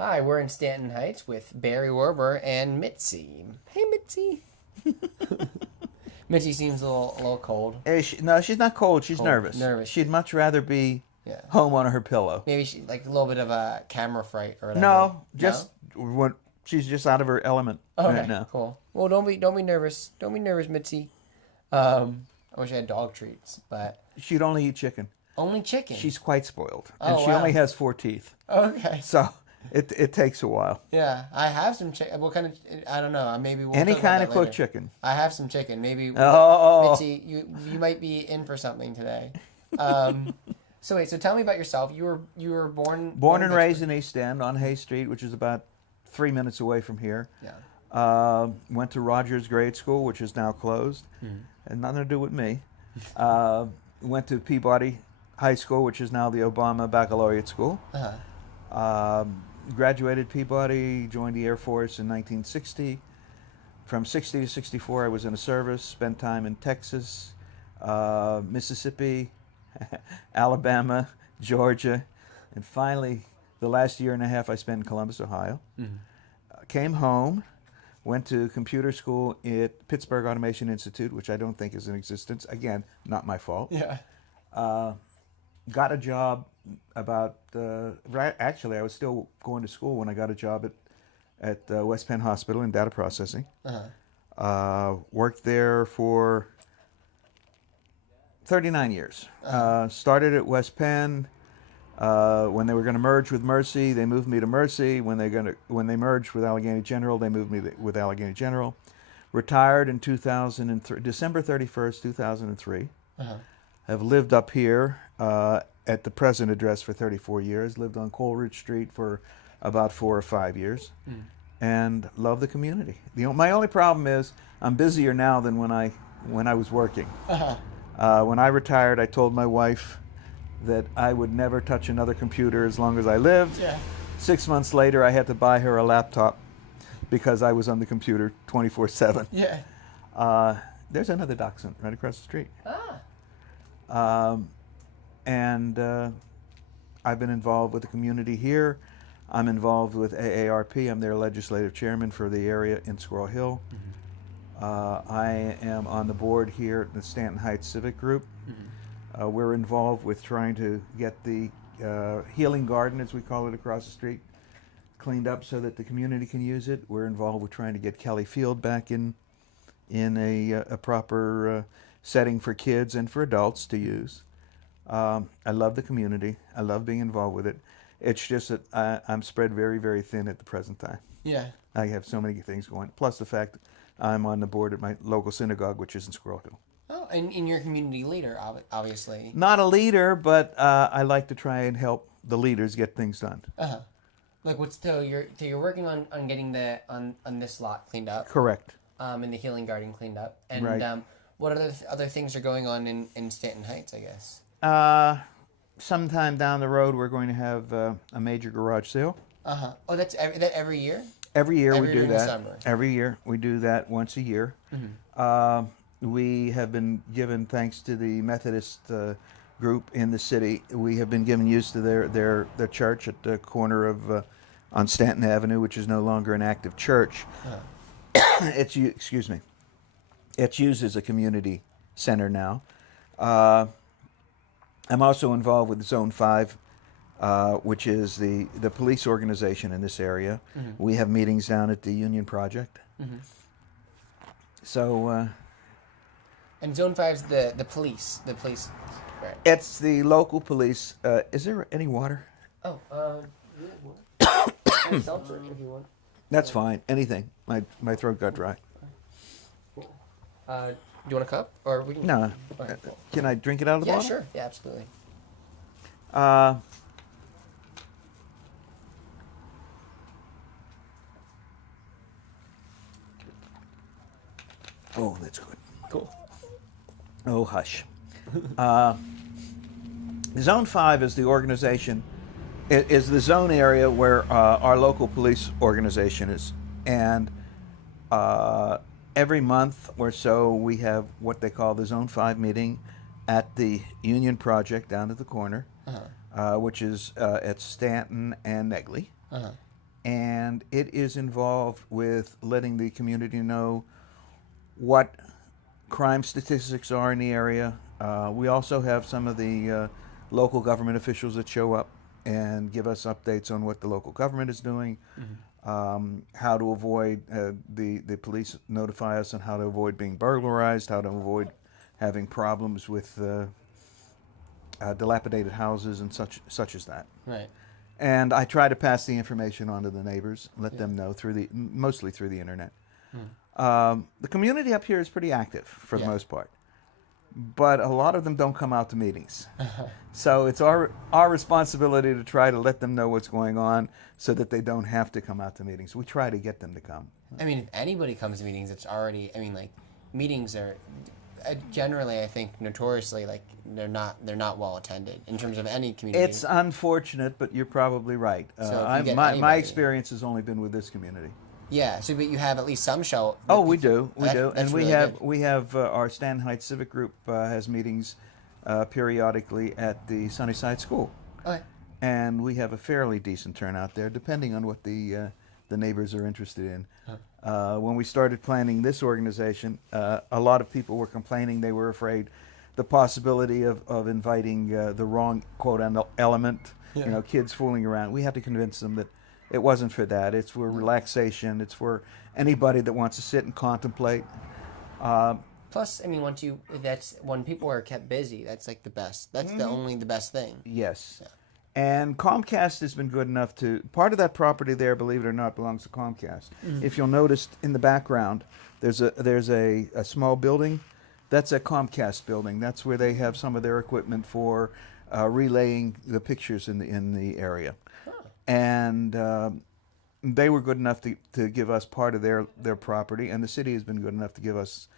Hi, we're in Stanton Heights with Barry Werber and Mitzi. Hey, Mitzi. Mitzi seems a little cold. No, she's not cold. She's Cold. nervous. Nervous. She'd much rather be Yeah. home on her pillow. Maybe she like a little bit of a camera fright or whatever. No, just when she's just out of her element right now. Cool. Well, don't be nervous. Don't be nervous, Mitzi. I wish I had dog treats, but She'd only eat chicken. only chicken. She's quite spoiled, Oh, and she wow. only has 4 teeth. Okay. So it takes a while. Yeah, I have some chicken. What kind of? I don't know. Maybe we'll Any talk about kind that of cooked later. chicken. I have some chicken. Maybe. Oh. Mitzi, you might be in for something today. So wait. So tell me about yourself. You were born. Born and raised in East End on Hay Street, which is about 3 minutes away from here. Yeah. Went to Rogers Grade School, which is now closed. Had nothing to do with me. Went to Peabody High School, which is now the Obama Baccalaureate School. Graduated Peabody, joined the Air Force in 1960. From 60 to 64, I was in the service, spent time in Texas, Mississippi, Alabama, Georgia, and finally, the last year and a half I spent in Columbus, Ohio. Came home, went to computer school at Pittsburgh Automation Institute, which I don't think is in existence. Again, not my fault. Yeah. Got a job about, actually I was still going to school when I got a job at West Penn Hospital in data processing. Worked there for 39 years. Started at West Penn. When they were going to merge with Mercy, they moved me to Mercy. When they merged with Allegheny General, they moved me with Allegheny General. Retired in 2003, December 31st, 2003. Have lived up here at the present address for 34 years. Lived on Coleridge Street for about 4 or 5 years, and love the community. My only problem is I'm busier now than when I was working. When I retired, I told my wife that I would never touch another computer as long as I lived. Yeah. 6 months later, I had to buy her a laptop because I was on the computer 24/7. Yeah. There's another dachshund right across the street. And I've been involved with the community here. I'm involved with AARP. I'm their legislative chairman for the area in Squirrel Hill. I am on the board here at the Stanton Heights Civic Group. We're involved with trying to get the healing garden, as we call it, across the street cleaned up so that the community can use it. We're involved with trying to get Kelly Field back in a proper setting for kids and for adults to use. I love the community. I love being involved with it. It's just that I'm spread very, very thin at the present time. Yeah. I have so many things going. Plus the fact that I'm on the board at my local synagogue, which is in Squirrel Hill. Oh, and in your community leader, obviously. Not a leader, but I like to try and help the leaders get things done. Like you're working on getting on this lot cleaned up. Correct. And the healing garden cleaned up. And Right. what other things are going on in Stanton Heights, I guess? Sometime down the road, we're going to have a major garage sale. Oh, that's every year? Every year Every we year do in the that. summer. Every year we do that once a year. We have been given, thanks to the Methodist group in the city, we have been given use to their church at the corner of on Stanton Avenue, which is no longer an active church. It's used as a community center now. I'm also involved with Zone 5, which is the police organization in this area. We have meetings down at the Union Project. So. And Zone 5's the police. The police. Right. It's the local police. Is there any water? Oh, seltzer if you want. That's fine. Anything. My throat got dry. Do you want a cup, or we can? No. Okay, cool. Can I drink it out of the Yeah, bottle? sure. Yeah, absolutely. Oh, that's good. Cool. Oh, hush. Zone 5 is the organization, is the zone area where our local police organization is. And every month or so, we have what they call the Zone 5 meeting at the Union Project down at the corner, which is at Stanton and Negley. and it is involved with letting the community know what crime statistics are in the area. We also have some of the local government officials that show up and give us updates on what the local government is doing, how to avoid, the police notify us on how to avoid being burglarized, how to avoid having problems with dilapidated houses and such as that. Right. And I try to pass the information on to the neighbors, let them know mostly through the internet. The community up here is pretty active for the most part, but a lot of them don't come out to meetings. So it's our responsibility to try to let them know what's going on so that they don't have to come out to meetings. We try to get them to come. I mean, if anybody comes to meetings, it's already, I mean, like, meetings are generally, I think, notoriously, like, they're not well attended in terms of any community. It's unfortunate, but you're probably right. So my experience has only been with this community. Yeah, so but you have at least some show. Oh, we do, and really we have our Stanton Heights Civic Group has meetings periodically at the Sunnyside School. Okay. And we have a fairly decent turnout there, depending on what the neighbors are interested in. When we started planning this organization, a lot of people were complaining they were afraid the possibility of inviting the wrong quote element, kids fooling around. We had to convince them that it wasn't for that. It's for relaxation. It's for anybody that wants to sit and contemplate. Plus, I mean, when people are kept busy, that's like the best. That's the best thing. Yes. Yeah. And Comcast has been good enough to, part of that property there, believe it or not, belongs to Comcast. If you'll notice in the background, there's a small building. That's a Comcast building. That's where they have some of their equipment for relaying the pictures in the area. And they were good enough to give us part of their property, and the city has been good enough to give us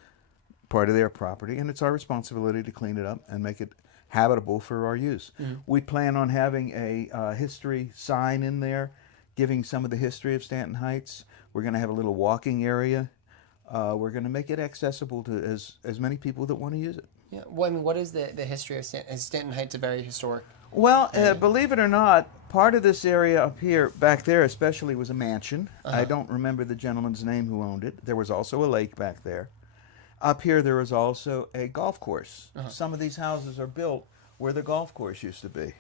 part of their property, and it's our responsibility to clean it up and make it habitable for our use. We plan on having a history sign in there, giving some of the history of Stanton Heights. We're going to have a little walking area. We're going to make it accessible to as many people that want to use it. Yeah. Well, I mean, what is the history of Stanton? Is Stanton Heights a very historic? Well, believe it or not, part of this area up here, back there especially, was a mansion. I don't remember the gentleman's name who owned it. There was also a lake back there. Up here, there was also a golf course. Some of these houses are built where the golf course used to be.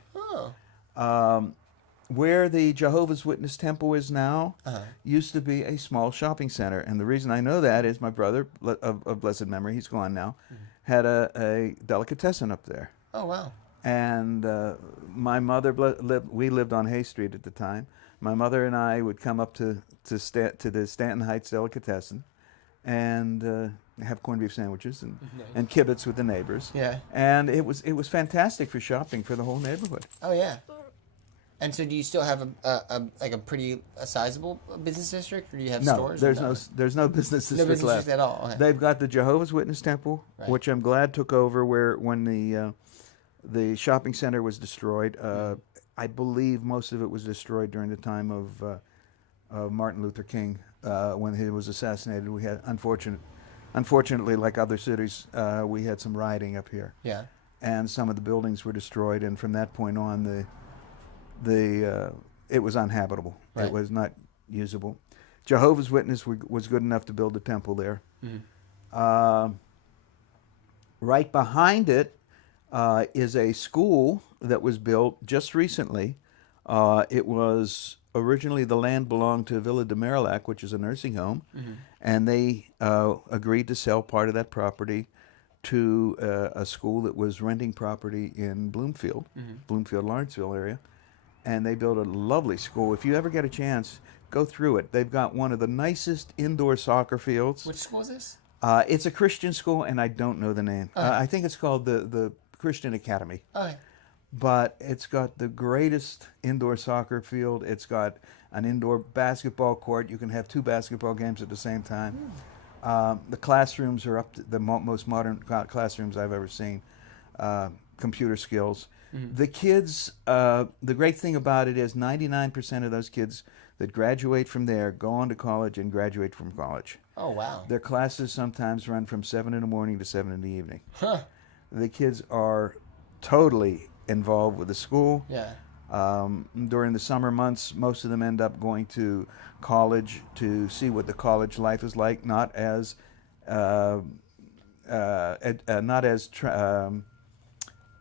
Where the Jehovah's Witness temple is now used to be a small shopping center. And the reason I know that is my brother, of blessed memory, he's gone now, had a delicatessen up there. Oh, wow. And my mother, we lived on Hay Street at the time. My mother and I would come up to the Stanton Heights delicatessen and have corned beef sandwiches and kibitz with the neighbors. Yeah. And it was fantastic for shopping for the whole neighborhood. Oh, yeah. And so do you still have a pretty sizable business district, or do you have stores? There's no business district no business left. At all. Okay. They've got the Jehovah's Witness temple, which I'm glad took over when the shopping center was destroyed. I believe most of it was destroyed during the time of Martin Luther King when he was assassinated. We had unfortunately, like other cities, we had some rioting up here. Yeah. And some of the buildings were destroyed, and from that point on, it was uninhabitable. Right. It was not usable. Jehovah's Witness was good enough to build a temple there. Right behind it is a school that was built just recently. It was originally, the land belonged to Villa de Marillac, which is a nursing home, and they agreed to sell part of that property to a school that was renting property in Bloomfield, Lawrenceville area, and they built a lovely school. If you ever get a chance, go through it. They've got one of the nicest indoor soccer fields. Which school is this? It's a Christian school, and I don't know the name. I think it's called the Christian Academy. Okay. But it's got the greatest indoor soccer field. It's got an indoor basketball court. You can have 2 basketball games at the same time. The classrooms are up to the most modern classrooms I've ever seen. Computer skills. The kids, the great thing about it is 99% of those kids that graduate from there go on to college and graduate from college. Oh, wow. Their classes sometimes run from 7 in the morning to 7 in the evening. Huh. The kids are totally involved with the school. Yeah. During the summer months, most of them end up going to college to see what the college life is like, not as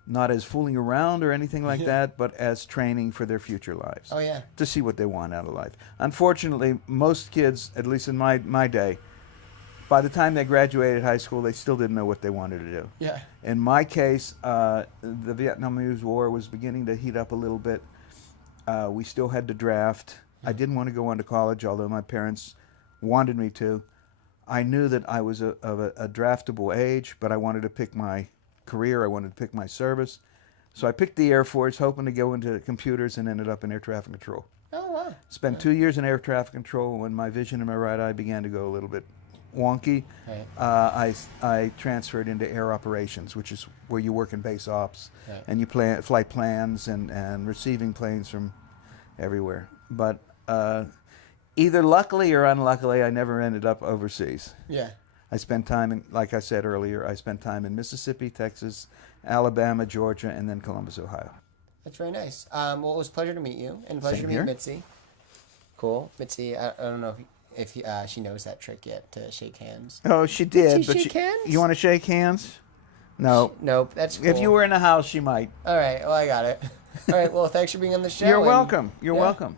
not as fooling around or anything like that, but as training for their future lives. Oh, yeah. To see what they want out of life. Unfortunately, most kids, at least in my day, by the time they graduated high school, they still didn't know what they wanted to do. Yeah. In my case, the Vietnamese War was beginning to heat up a little bit. We still had to draft. I didn't want to go on to college, although my parents wanted me to. I knew that I was of a draftable age, but I wanted to pick my career. I wanted to pick my service. So I picked the Air Force, hoping to go into computers, and ended up in air traffic control. Oh, wow. Spent 2 years in air traffic control. When my vision in my right eye began to go a little bit wonky, Right. I transferred into air operations, which is where you work in base ops, Right. and you plan flight plans and receiving planes from everywhere. But either luckily or unluckily, I never ended up overseas. Yeah. I spent time in, like I said earlier, I spent time in Mississippi, Texas, Alabama, Georgia, and then Columbus, Ohio. That's very nice. Well, it was a pleasure to meet you, and a pleasure Same to meet here. Mitzi. Cool. Mitzi, I don't know if she knows that trick yet, to shake hands. Oh, she did. Did she but shake hands? You want to shake hands? No. Nope, that's cool. If you were in the house, she might. All right, well, I got it. All right, well, thanks for being on the show. You're and- welcome. You're yeah. welcome.